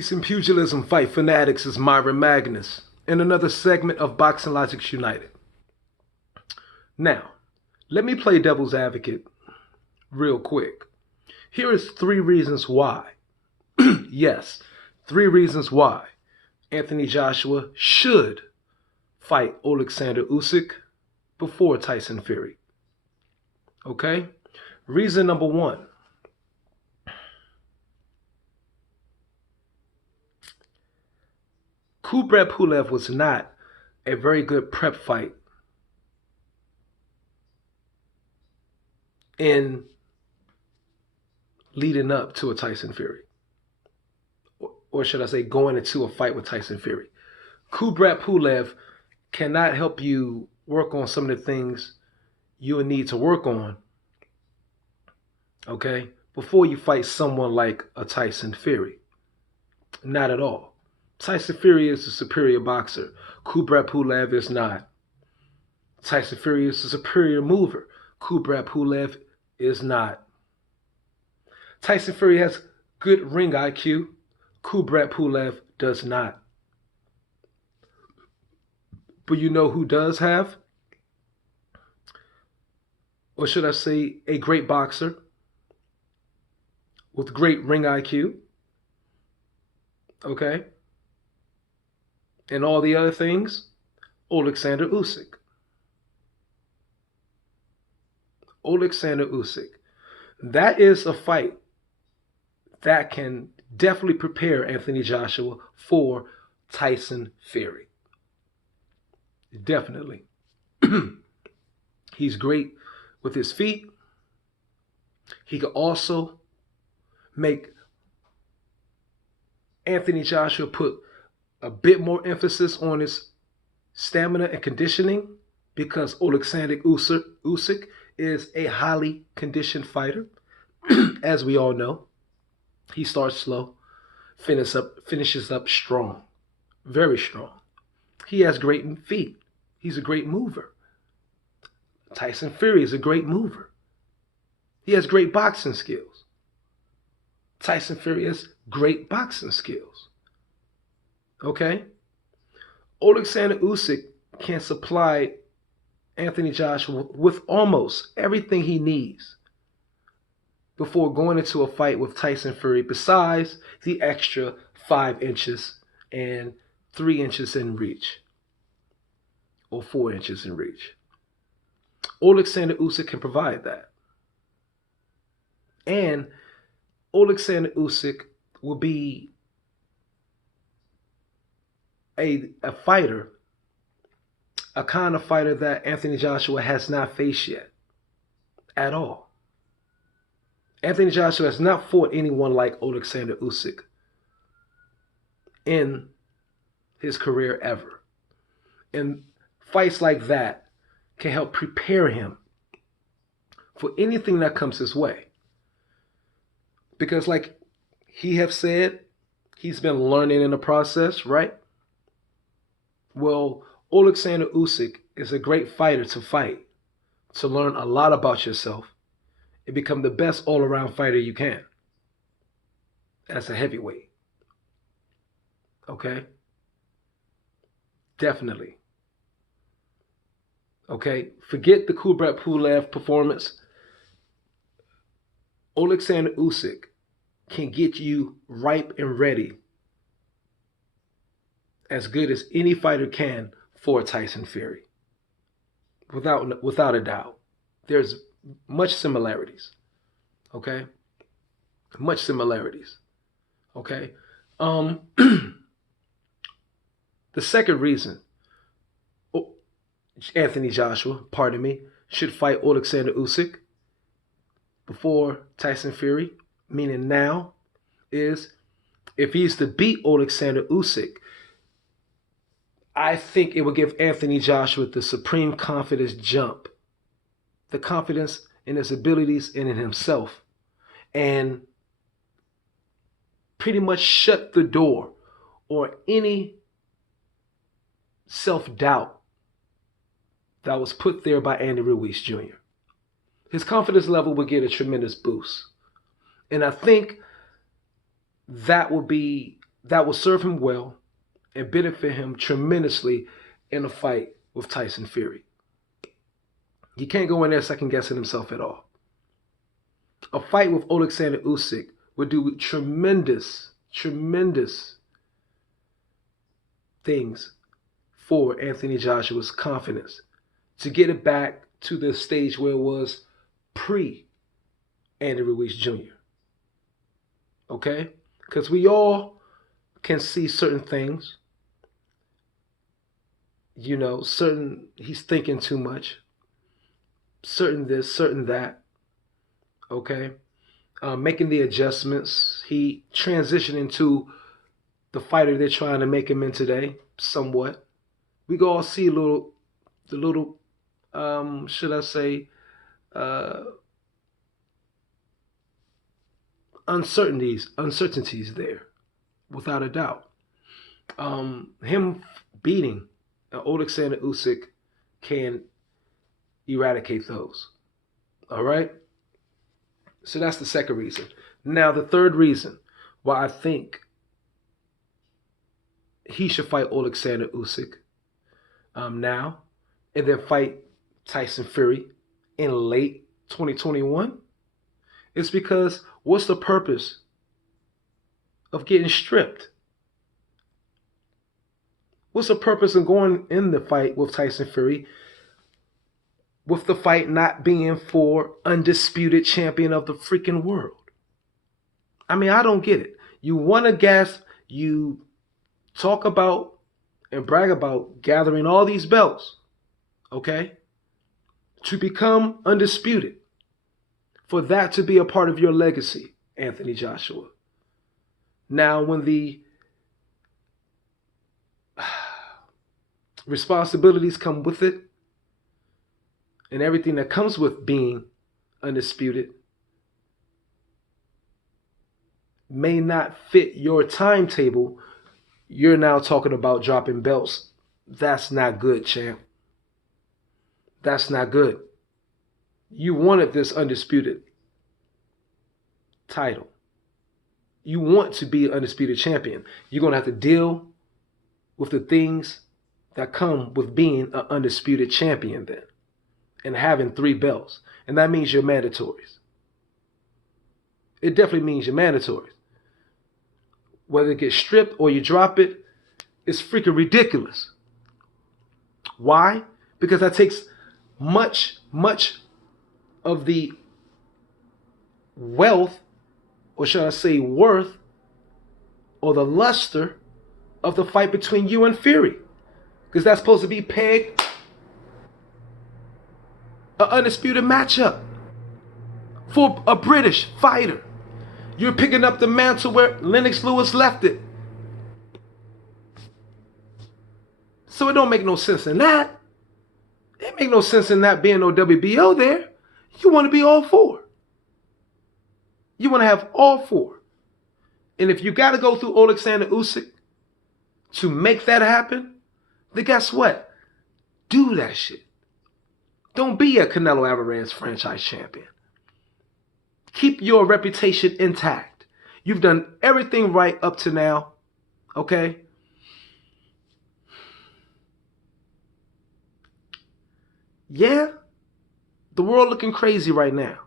Peace and pugilism, fight fanatics, is Myron Magnus in another segment of Boxing Logics United. Now, let me play devil's advocate real quick. Here is 3 reasons why. Yes, 3 reasons why Anthony Joshua should fight Oleksandr Usyk before Tyson Fury. Okay? Reason number 1. Kubrat Pulev was not a very good prep fight in leading up to a Tyson Fury. Or should I say going into a fight with Tyson Fury. Kubrat Pulev cannot help you work on some of the things you will need to work on, okay, before you fight someone like a Tyson Fury. Not at all. Tyson Fury is a superior boxer. Kubrat Pulev is not. Tyson Fury is a superior mover. Kubrat Pulev is not. Tyson Fury has good ring IQ. Kubrat Pulev does not. But you know who does have? Or should I say a great boxer with great ring IQ? Okay? And all the other things? Oleksandr Usyk. Oleksandr Usyk. That is a fight that can definitely prepare Anthony Joshua for Tyson Fury. Definitely. He's great with his feet. He could also make Anthony Joshua put a bit more emphasis on his stamina and conditioning, because Oleksandr Usyk is a highly conditioned fighter. As we all know, he starts slow, finishes up strong, very strong. He has great feet. He's a great mover. Tyson Fury is a great mover. He has great boxing skills. Tyson Fury has great boxing skills. Okay? Oleksandr Usyk can supply Anthony Joshua with almost everything he needs before going into a fight with Tyson Fury, besides the extra 5 inches and 3 inches in reach, or 4 inches in reach. Oleksandr Usyk can provide that. And Oleksandr Usyk will be a fighter, a kind of fighter that Anthony Joshua has not faced yet at all. Anthony Joshua has not fought anyone like Oleksandr Usyk in his career ever. And fights like that can help prepare him for anything that comes his way. Because like he have said, he's been learning in the process, right? Well, Oleksandr Usyk is a great fighter to fight, to learn a lot about yourself and become the best all-around fighter you can as a heavyweight. Okay? Definitely. Okay? Forget the Kubrat Pulev performance. Oleksandr Usyk can get you ripe and ready, as good as any fighter can, for Tyson Fury. Without a doubt. There's much similarities. Okay? Much similarities. Okay? The second reason Anthony Joshua, should fight Oleksandr Usyk before Tyson Fury, meaning now, is if he's to beat Oleksandr Usyk, I think it will give Anthony Joshua the supreme confidence jump, the confidence in his abilities and in himself, and pretty much shut the door on any self-doubt that was put there by Andy Ruiz Jr. His confidence level will get a tremendous boost. And I think that will be that will serve him well and benefit him tremendously in a fight with Tyson Fury. He can't go in there second guessing himself at all. A fight with Oleksandr Usyk would do tremendous things for Anthony Joshua's confidence to get it back to the stage where it was pre-Andy Ruiz Jr. Okay? Because we all can see certain things. You know, certain he's thinking too much. Certain this, certain that. Okay? Making the adjustments. He transitioned into the fighter they're trying to make him in today, somewhat. We can all see the little, should I say, uncertainties there, without a doubt. Him beating Oleksandr Usyk can eradicate those. All right? So that's the second reason. Now, the third reason why I think he should fight Oleksandr Usyk now and then fight Tyson Fury in late 2021 is because what's the purpose of getting stripped? What's the purpose of going in the fight with Tyson Fury with the fight not being for undisputed champion of the freaking world? I mean, I don't get it. You want to gas, you talk about and brag about gathering all these belts, okay, to become undisputed, for that to be a part of your legacy, Anthony Joshua. Now, when the responsibilities come with it, and everything that comes with being undisputed may not fit your timetable, you're now talking about dropping belts. That's not good, champ. That's not good. You wanted this undisputed title. You want to be an undisputed champion. You're going to have to deal with the things that come with being an undisputed champion then, and having 3 belts. And that means your mandatories. It definitely means your mandatories. Whether it gets stripped or you drop it, it's freaking ridiculous. Why? Because that takes much of the wealth, or should I say worth, or the luster of the fight between you and Fury. Because that's supposed to be pegged an undisputed matchup for a British fighter. You're picking up the mantle where Lennox Lewis left it. So it don't make no sense in that. It make no sense in that being no WBO there. You want to be all 4. You want to have all 4. And if you got to go through Oleksandr Usyk to make that happen, then guess what? Do that shit. Don't be a Canelo Alvarez franchise champion. Keep your reputation intact. You've done everything right up to now, okay? Yeah, the world looking crazy right now.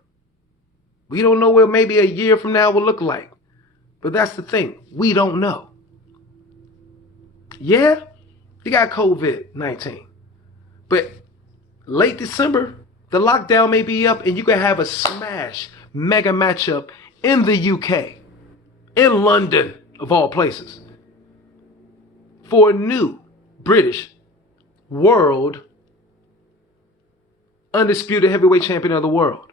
We don't know where maybe a year from now will look like. But that's the thing. We don't know. Yeah, you got COVID-19. But late December, the lockdown may be up and you can have a smash mega matchup in the UK, in London, of all places, for a new British world undisputed heavyweight champion of the world.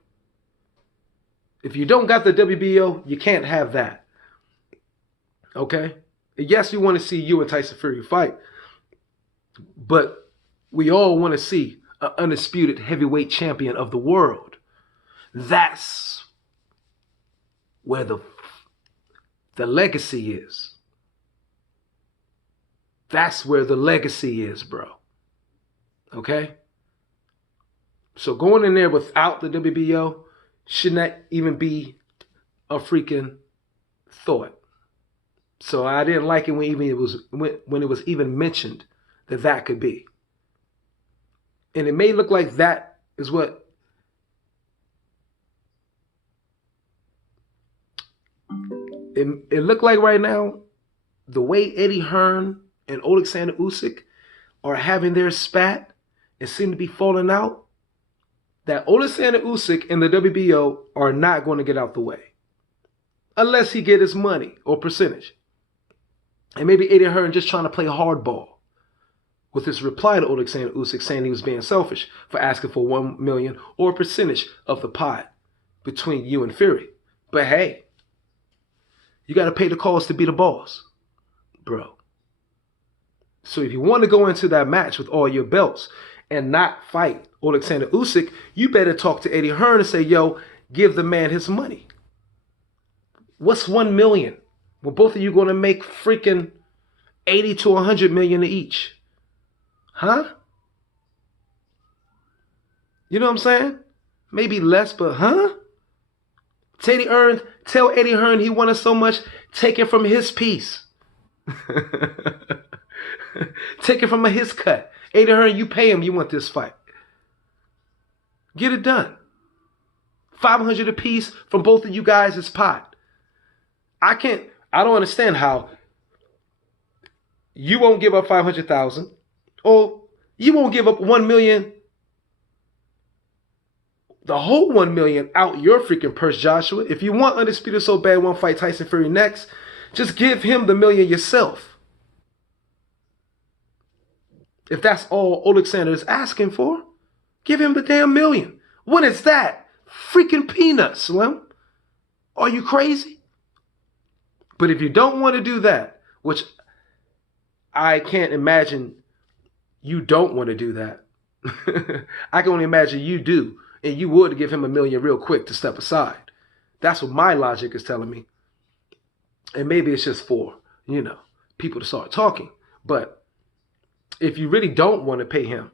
If you don't got the WBO, you can't have that. Okay? Yes, we want to see you and Tyson Fury fight, but we all want to see an undisputed heavyweight champion of the world. That's where the legacy is. That's where the legacy is, bro. Okay? So going in there without the WBO should not even be a freaking thought. So I didn't like it when it was even mentioned that that could be. And it may look like that is what it looked like right now. The way Eddie Hearn and Oleksandr Usyk are having their spat and seem to be falling out, that Oleksandr Usyk and the WBO are not going to get out the way unless he get his money or percentage. And maybe Eddie Hearn just trying to play hardball with his reply to Oleksandr Usyk saying he was being selfish for asking for $1 million or a percentage of the pot between you and Fury. But hey, you got to pay the cost to be the boss, bro. So if you want to go into that match with all your belts and not fight Oleksandr Usyk, you better talk to Eddie Hearn and say, yo, give the man his money. What's $1 million? Well, both of you going to make freaking 80 to 100 million each. Huh? You know what I'm saying? Maybe less, but huh? Tell Eddie Hearn he wanted so much, take it from his piece. Take it from his cut. Eddie Hearn, you pay him, you want this fight. Get it done. 500 apiece from both of you guys' pot. I don't understand how you won't give up 500,000 or you won't give up 1 million, the whole 1 million out your freaking purse, Joshua. If you want Undisputed so bad, want to fight Tyson Fury next, just give him the $1 million yourself. If that's all Oleksandr is asking for, give him the damn $1 million. What is that? Freaking peanuts, Slim. Are you crazy? But if you don't want to do that, which I can't imagine you don't want to do that. I can only imagine you do, and you would give him $1 million real quick to step aside. That's what my logic is telling me. And maybe it's just for, people to start talking. But if you really don't want to pay him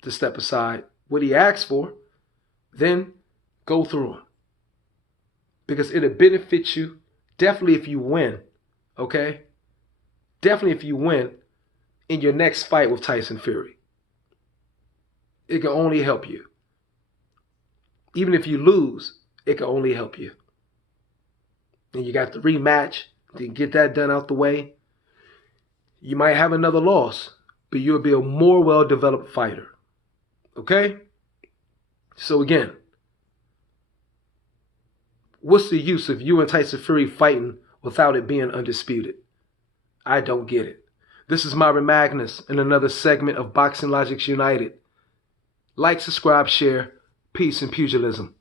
to step aside what he asks for, then go through him. Because it'll benefit you definitely if you win, okay? Definitely if you win in your next fight with Tyson Fury. It can only help you. Even if you lose, it can only help you. And you got the rematch, to get that done out the way. You might have another loss, but you'll be a more well-developed fighter. Okay? So again, what's the use of you and Tyson Fury fighting without it being undisputed? I don't get it. This is Myron Magnus in another segment of Boxing Logics United. Like, subscribe, share. Peace and pugilism.